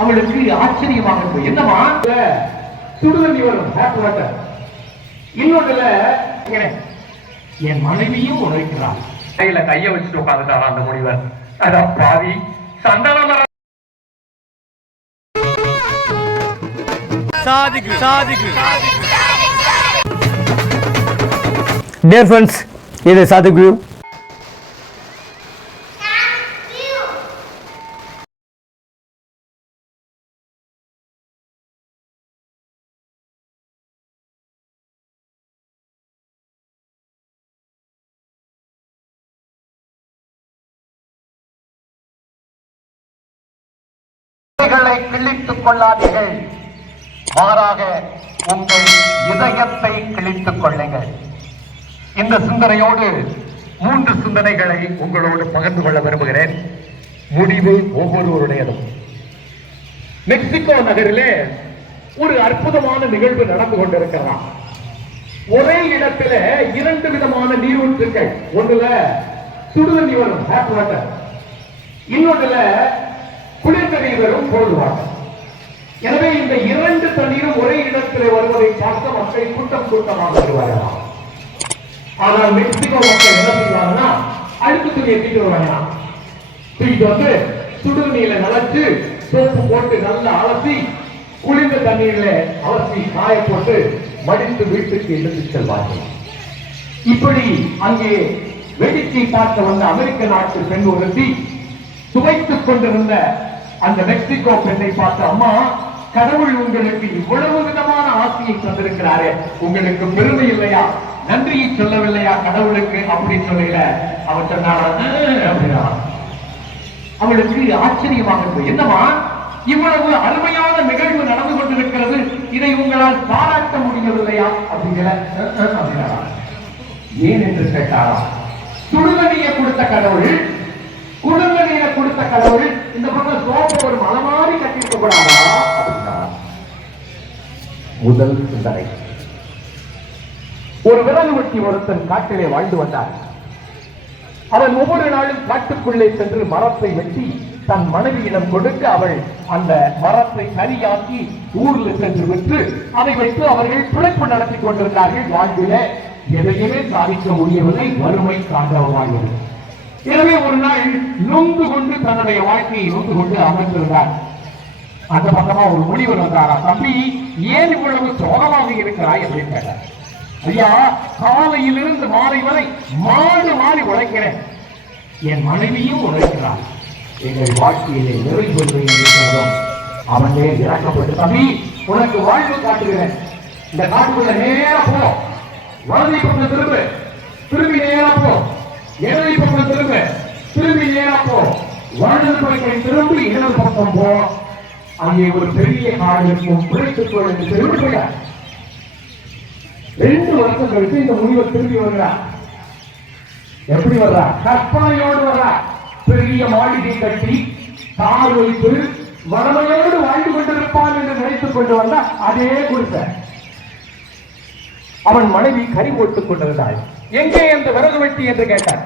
அவளுக்கு ஆச்சரியமாக இருக்கும். என்னமா சுடுதண்ணி வரும் ஹாட் வாட்டர், இன்னொன்றுல என் மனைவியும் உழைக்கிறாள். கையில கைய வச்சுட்டு உட்காந்துட்டாரா அந்த முனிவர். அதான் பாவி சந்தன மரம். Dear friends, இது சாதுகுரு. கிழித்துக் கொள்ளாதீர்கள், மாறாக உங்கள் இதயத்தை கிழித்துக் கொள்ளுங்கள். இந்த சிந்தனையோடு 3 சிந்தனைகளை உங்களோடு பகிர்ந்து கொள்ள விரும்புகிறேன். முடிவு ஒவ்வொருவருடையதும். மெக்சிகோ நகரிலே ஒரு அற்புதமான நிகழ்வு நடந்து கொண்டிருக்கலாம். ஒரே இடத்துல 2 விதமான நீரூற்றுக்கள், ஒன்றுல சுடுதண்ணி வரும் ஹாட் வாட்டர், இன்னொன்றுல குளிர்நீர் வரும் கோல்ட் வாட்டர். எனவே இந்த 2 தண்ணீரும் ஒரே இடத்தில் வருவதை பார்க்க மக்கள் கூட்டமாக வருவார்களாம். ஆனால் மெக்சிகோ மக்கள் என்ன செய்வாங்கன்னா அழுக்கு துணியை தூக்கிட்டு வருவாங்க. தூக்கிட்டு வந்து சுடுநீர்ல நனைச்சு சோப்பு போட்டு நல்லா அலசி குளிர்ந்த தண்ணீர்ல அலசி காய போட்டு மடித்து வீட்டுக்கு எடுத்து செல்வார்கள். இப்படி அங்கே வேடிக்கை பார்க்க வந்த அமெரிக்க நாட்டு பெண் ஒருத்தி சுவைத்துக் கொண்டிருந்த அந்த மெக்சிகோ பெண்ணை பார்த்து, அம்மா, கடவுள் உங்களுக்கு இவ்வளவு விதமான ஆசையை தந்திருக்கிறாரே, உங்களுக்கு பெருமை இல்லையா, நன்றியை சொல்லவில்லையா கடவுளுக்கு அப்படின்னு சொல்லல. அவன் சொன்னான் அப்படின்னா அவளுக்கு ஆச்சரியமாக இருக்கும். என்னமா, இவ்வளவு அருமையான நிகழ்வு நடந்து கொண்டிருக்கிறது, இதை உங்களால் பாராட்ட முடியவில்லையா அப்படிங்கிற. ஏன் என்று கேட்டாரா, சுடுதண்ணியை கொடுத்த கடவுள், குடும்பநீரை கொடுத்த கடவுள் இந்த பக்கம் சோப்பு ஒரு மலை மாதிரி கட்டியிருக்க கூடாதா அப்படின்னா. முதல் சிந்தனை. ஒரு விறகு வெட்டி ஒருத்தன் காட்டிலே வாழ்ந்து வந்தார். அவன் ஒவ்வொரு நாளும் காட்டுக்குள்ளே சென்று மரத்தை வெட்டி தன் மனைவியிடம் கொடுக்க அவள் அந்த மரத்தை கரியாக்கி ஊரில் சென்று விற்று அதை வைத்து அவர்கள் பிழைப்பு நடத்தி கொண்டிருந்தார்கள். வாழ்வில எதையுமே சாதிக்க முடியவில்லை, வறுமை காண்டவமாகிறது. எனவே ஒரு நாள் நொந்து கொண்டு தன்னுடைய வாழ்க்கையை நொந்து கொண்டு அமர்ந்திருந்தார். அந்த பக்கமா ஒரு முனிவர் வந்தாரா, தம்பி ஏன் இவ்வளவு சோகமாக இருக்கிறாய் அப்படின்னு கேட்டார். ஐயா, காலையிலிருந்து மாலை வரை மாடு மாறி உழைக்கிறேன், என் மனைவியும் உழைக்கிறார், எங்கள் வாழ்க்கையிலே நிறைவுறுவை இருக்கிறதும் அவனே இறக்கப்பட்டு, தம்பி உனக்கு வாழ்வு காட்டுகிறேன், இந்த காட்டுக்குள்ள நேரா போ, வலது பக்கம் திரும்ப, திரும்பி நேரா போ, இடது பக்கம் திரும்ப, திரும்பி நேரா போ, வலது பக்கம் திரும்பி இடது பக்கம் போ, அங்கே ஒரு பெரிய காடு இருக்கும், பிழைத்துக் கொள் என்று திரும்ப. 2 வருஷம் கழித்து இந்த முனிவர் திரும்பி வருகிறார். எப்படி வர்றார்? கற்பனையோடு வர்றார். பெரிய மாளிகை கட்டி கார் வைத்து வளமையோடு வாழ்ந்து கொண்டிருப்பான் என்று நினைத்துக் கொண்டு வந்தார். அதே கொடுத்த அவன் மனைவி கறி போட்டுக் கொண்டிருந்தாள். எங்கே அந்த விறகு வெட்டி என்று கேட்டார்.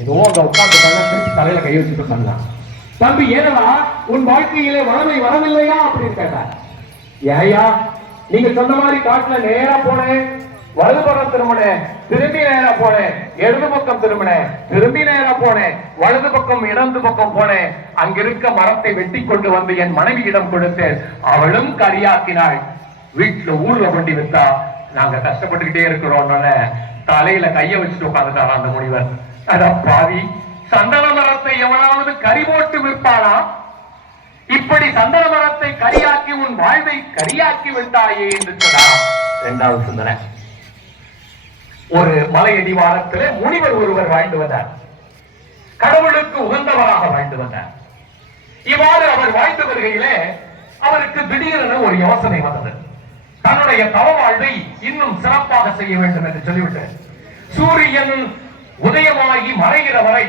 ஏதோ அங்க உட்கார்ந்து தலையில கை வச்சுட்டு சொன்னான். தம்பி ஏனவா உன் வாழ்க்கையிலே வளமை வரவில்லையா அப்படின்னு கேட்டார். ஏயா, நீங்க சொன்ன மாதிரி காட்டுல நேரா போனேன், வலது பக்கம் திரும்பினேன், திரும்பி நேரா போனேன், இடது பக்கம் திரும்பினேன், திரும்பி நேரா போனேன், வலது பக்கம் இடது பக்கம் போனேன், அங்கிருக்க மரத்தை வெட்டி கொண்டு வந்து என் மனைவியிடம் கொடுத்தேன், அவளும் கரியாக்கினாள், வீட்டுல ஊர்ல கொண்டு வித்தா, நாங்க கஷ்டப்பட்டுக்கிட்டே இருக்கிறோம். தலையில கைய வச்சுட்டு உட்காந்துட்டாரா அந்த முனிவர். அதான் பாவி, சந்தன மரத்தை எவனாவது கறி போட்டு விற்பானா? இப்படி சந்தன மரத்தை கரியாக்கி உன் வாழ்வை கரியாக்கி விட்டாயே என்று சொன்னார். 2வது சிந்தனை. ஒரு மலையடிவாரத்திலே முனிவர் ஒருவர் வாழ்ந்து வந்தார். கடவுளுக்கு உகந்தவராக வாழ்ந்து வந்தார். இவ்வாறு அவர் வாழ்ந்து வருகையிலே அவருக்கு திடீரென ஒரு யோசனை வந்தது. தன்னுடைய தவ வாழ்வை இன்னும் சிறப்பாக செய்ய வேண்டும் என்று சொல்லிவிட்டு, சூரியன் உதயமாகி மறைகிற வரை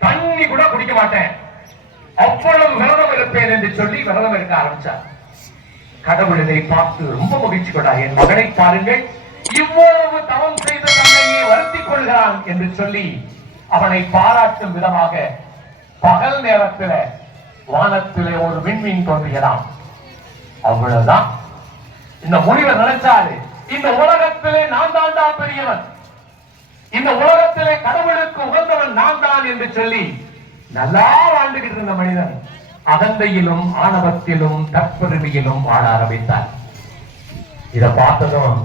தண்ணி கூட குடிக்க மாட்டேன், அவ்வளவு விரதம் இருப்பேன் என்று சொல்லி விரதம் இருக்க ஆரம்பிச்சார். கடவுள் இதை பார்த்து ரொம்ப மகிழ்ச்சி கொண்டார். என் மகனை பாருங்கள், இவ்வளவு தவம் செய்து தன்னையே வருத்திக் கொள்கிறான் என்று சொல்லி அவனை பாராட்டும் விதமாக பகல் நேரத்தில் வானத்திலே ஒரு விண்மீன் தோன்றியதாம். அவ்வளவுதான். இந்த முனிவர் நினைச்சாரு, இந்த உலகத்திலே நான் தாண்டா பெரியவன், இந்த உலகத்திலே கடவுளுக்கு உகந்தவன் நான் தான் என்று சொல்லி நல்லா வாழ்ந்துகிட்டு இருந்த மனிதன் அகந்தையிலும் ஆணவத்திலும் தற்பெருமையிலும் வாழ ஆரம்பித்தார். இதை பார்த்ததும்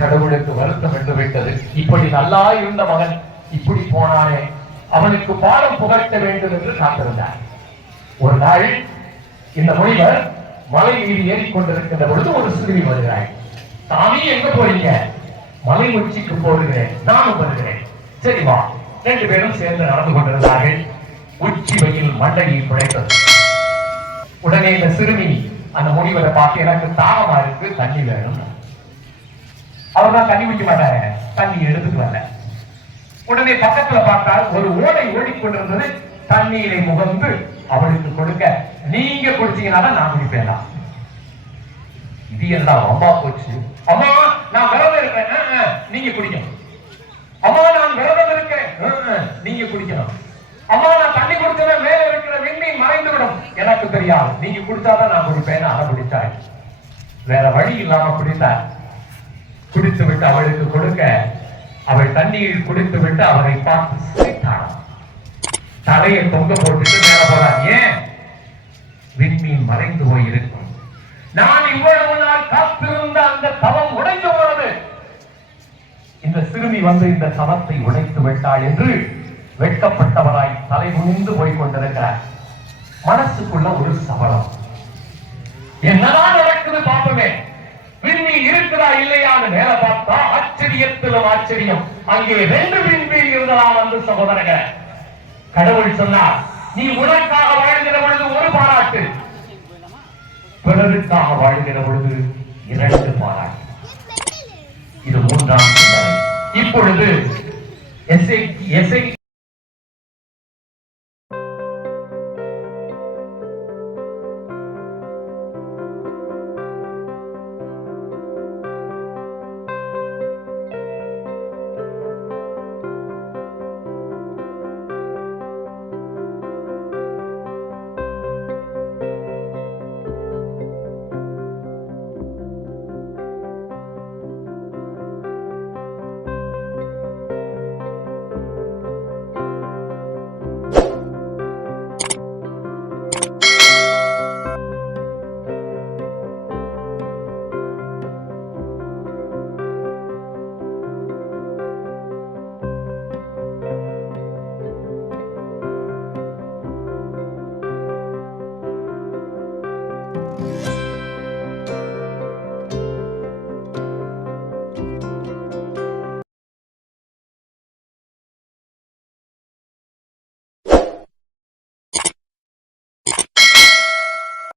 கடவுளுக்கு வருத்தம் என்று விட்டது. இப்படி நல்லா இருந்த மகன் இப்படி போனானே, அவனுக்கு பாடம் புகட்ட வேண்டும் என்று காத்திருந்தார். ஒரு நாள் இந்த முனிவர் மலை மீது ஏறிக்கொண்டிருக்கின்ற பொழுது ஒரு சிறுமி வருகிறாய். சாமி எங்க போறீங்க? மலை உச்சிக்கு போகிறேன், நானும் வருகிறேன். சரி வா. 2 பேரும் சேர்ந்து நடந்து கொண்டிருந்தார்கள். உச்சி வெயில் மண்டையை குடைத்தது. உடனே இந்த சிறுமி அந்த முனிவரை பார்த்து, எனக்கு தாகமா இருக்கு, தண்ணி வேணும். அவர்தான் தண்ணி குடிக்க மாட்டாங்க, தண்ணி எடுத்துட்டு வரல. உடனே பக்கத்துல பார்த்தால் ஒரு ஓடை ஓடிக்கொண்டிருந்தது. தண்ணீரை முகந்து அவளுக்கு கொடுக்க, நீங்க குடிச்சீங்கன்னா நான் குடிப்பேன். இது எல்லாம் அம்மா போச்சு. அம்மா நான் விரதம் இருக்கிறேன், நீங்க குடிக்கணும். அம்மா நான் விரதம் இருக்கிறேன், நீங்க குடிக்கணும். அம்மா நான் தண்ணி குடிச்சத மேல இருக்கிற விண்மீன் மறைந்து விடும், எனக்கு தெரியாது, நீங்க குடிச்சாதான் நான் குடிப்பேன். அதை குடிச்சாய். வேற வழி இல்லாம குடித்தார். குடித்து விட்டு அவளுக்கு கொடுக்க, அவள் தண்ணீர் குடித்து விட்டு அவரை பார்த்து சிரித்தாள். தலையை தொங்க போட்டுட்டு மேல போறான். ஏன்? விண்மீன் மறைந்து போயிருக்கும். நான் இவ்வளவு நாள் காத்திருந்த அந்த தவம் உடைந்து போனது. இந்த சிறுமி வந்து இந்த தவத்தை உடைத்து விட்டாள் என்று வெட்கப்பட்டவராய் தலை குனிந்து போய் கொண்டிருக்கிறார். மனசுக்குள்ள ஒரு சபலம். என்னதான் நடக்குது பாப்பமே. விண்மீன் இருக்குதா இல்லையான்னு மேல பார்த்தா ஆச்சரியத்திலும் ஆச்சரியம். அங்கே 2 விண்மீன் இருந்தலாம். வந்து சகோதரர்கள், கடவுள் சொன்னார், நீ உனக்காக வாழ்கிற பொழுது ஒரு பாராட்டு, பிறருக்காக வாழ்கிற பொழுது 2 பாராட்டு. இது 3ஆம் சிந்தனை. இப்பொழுது எஸ்ஐ